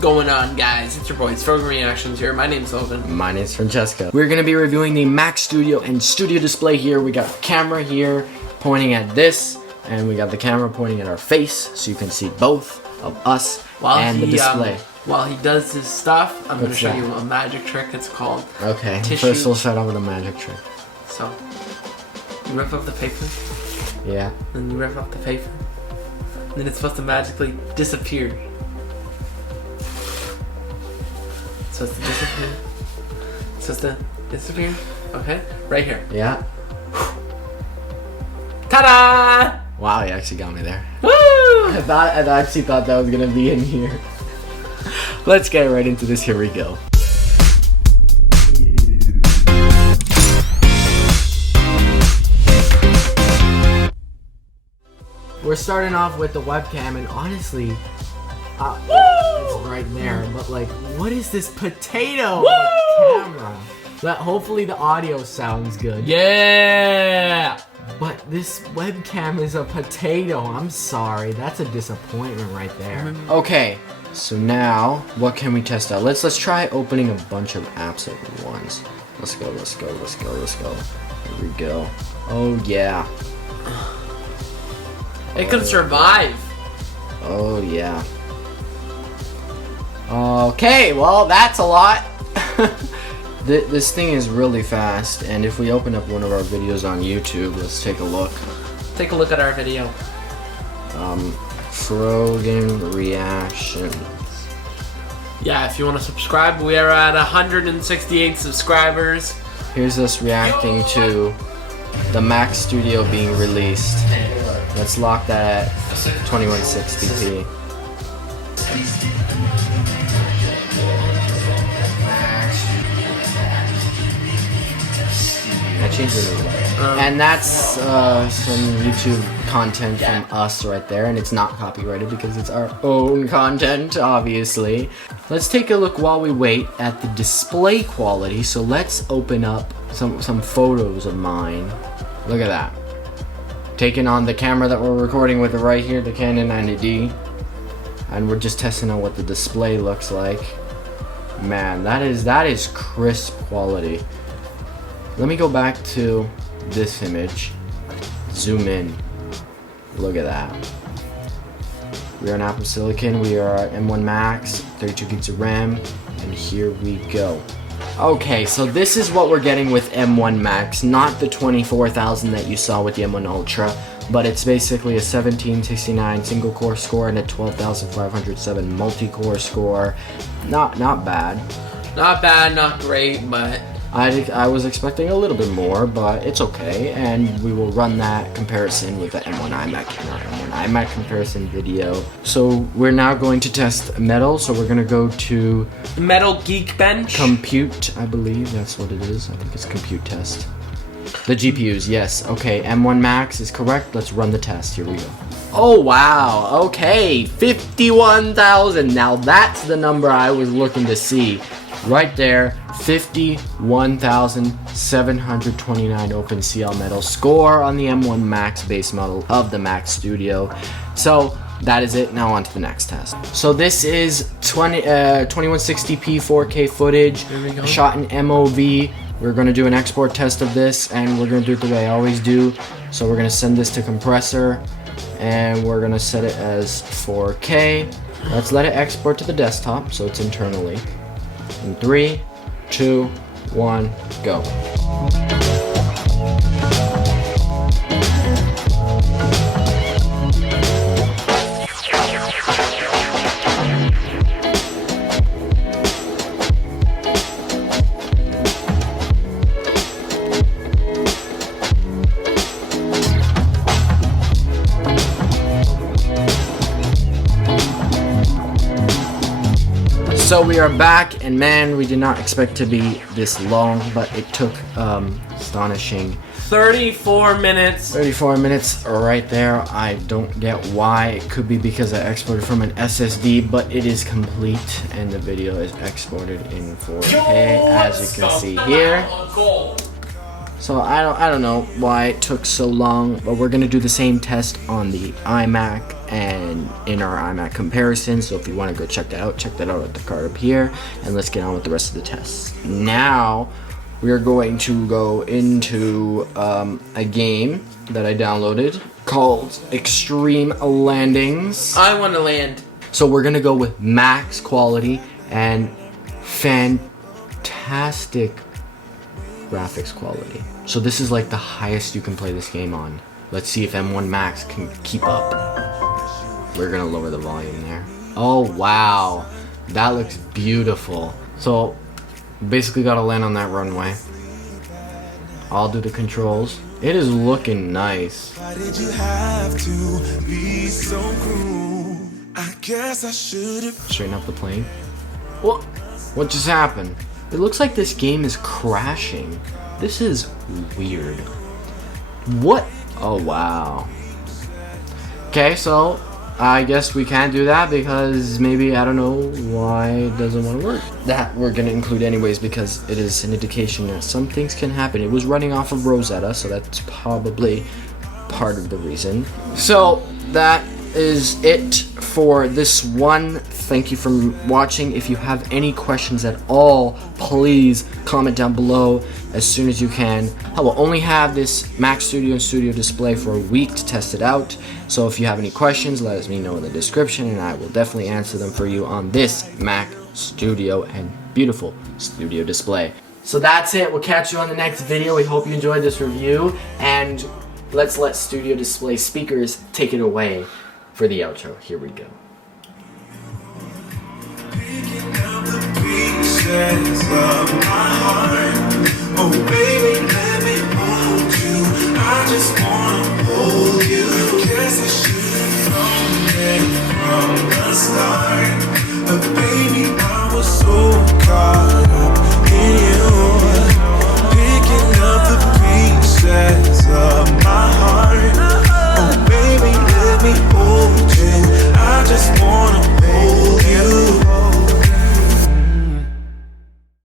going on, guys? It's your boys, Frogan Reactions here. My name's Logan. My name's Francesca. We're gonna be reviewing the Mac Studio and Studio Display here. We got a camera here pointing at this, and we got the camera pointing at our face, so you can see both of us and the display. While he does his stuff, I'm gonna show you a magic trick. It's called okay. tissue. First, we'll start out with a magic trick. So, you rip up the paper. Yeah. Then you rip up the paper. And then it's supposed to magically disappear. So it's to disappear. It's supposed to disappear. Okay, right here. Yeah. Ta-da! Wow, you actually got me there. Woo! I actually thought that was gonna be in here. Let's get right into this. Here we go. We're starting off with the webcam, and honestly, it's right there. But like, what is this potato camera? That hopefully the audio sounds good. Yeah! But this webcam is a potato. I'm sorry, that's a disappointment right there. Okay, so now what can we test out? Let's try opening a bunch of apps at once. Let's go. Here we go. Oh yeah. It can survive. Oh yeah. Okay, well that's a lot. This thing is really fast, and if we open up one of our videos on YouTube, let's take a look. Take a look at our video. Frogan Reactions. Yeah, if you want to subscribe, we are at 168 subscribers. Here's us reacting to the Mac Studio being released. Let's lock that at 2160p. I changed it. And that's some YouTube content from us right there, and it's not copyrighted because it's our own content, obviously. Let's take a look while we wait at the display quality. So let's open up some photos of mine. Look at that. Taking on the camera that we're recording with right here, the Canon 90D, and we're just testing out what the display looks like. Man, that is crisp quality. Let me go back to this image. Zoom in. Look at that. We are on Apple Silicon. We are at M1 Max, 32 gigs of RAM, and here we go. Okay, so this is what we're getting with M1 Max, not the 24,000 that you saw with the M1 Ultra, but it's basically a 1769 single core score and a 12,507 multi-core score. Not bad. Not bad, not great, but I was expecting a little bit more, but it's okay, and we will run that comparison with the M1 iMac comparison video. So we're now going to test Metal, so we're going to go to Metal Geekbench. Compute, I believe that's what it is. I think it's compute test. The GPUs, yes. Okay, M1 Max is correct. Let's run the test. Here we go. Oh wow, okay, 51,000. Now that's the number I was looking to see. Right there, 51,729 OpenCL Metal score on the M1 Max base model of the Mac Studio. So that is it. Now on to the next test. So this is 2160p 4K footage shot in MOV. We're going to do an export test of this, and we're going to do it the way I always do. So we're going to send this to compressor, and we're going to set it as 4K. Let's let it export to the desktop so it's internally. In 3, 2, 1, go. So we are back, and man, we did not expect to be this long, but it took astonishing 34 minutes. 34 minutes right there. I don't get why. It could be because I exported from an SSD, but it is complete, and the video is exported in 4K, as you can see here. So I don't know why it took so long, but we're gonna do the same test on the iMac and in our iMac comparison. So if you want to go check that out at the card up here, and let's get on with the rest of the tests. Now we are going to go into a game that I downloaded called Extreme Landings. I want to land. So we're gonna go with max quality and fantastic graphics quality. So this is like the highest you can play this game on. Let's see if M1 Max can keep up. We're gonna lower the volume there. Oh wow, that looks beautiful. So basically gotta land on that runway. I'll do the controls. It is looking nice. Why did you have to be so cruel? I guess I should have. Straighten up the plane. What just happened? It looks like this game is crashing. This is weird. What? Oh wow. Okay, so I guess we can't do that because maybe, I don't know why it doesn't want to work. That we're gonna include anyways because it is an indication that some things can happen. It was running off of Rosetta, so that's probably part of the reason. So that is it for this one. Thank you for watching. If you have any questions at all, please comment down below as soon as you can. I will only have this Mac Studio and Studio Display for a week to test it out. So if you have any questions, let me know in the description and I will definitely answer them for you on this Mac Studio and beautiful Studio Display. So that's it. We'll catch you on the next video. We hope you enjoyed this review, and let's let Studio Display speakers take it away for the outro. Here we go. Of my heart. Oh baby, let me hold you. I just wanna hold you. Guess I should've known it from the start. But baby, I was so caught up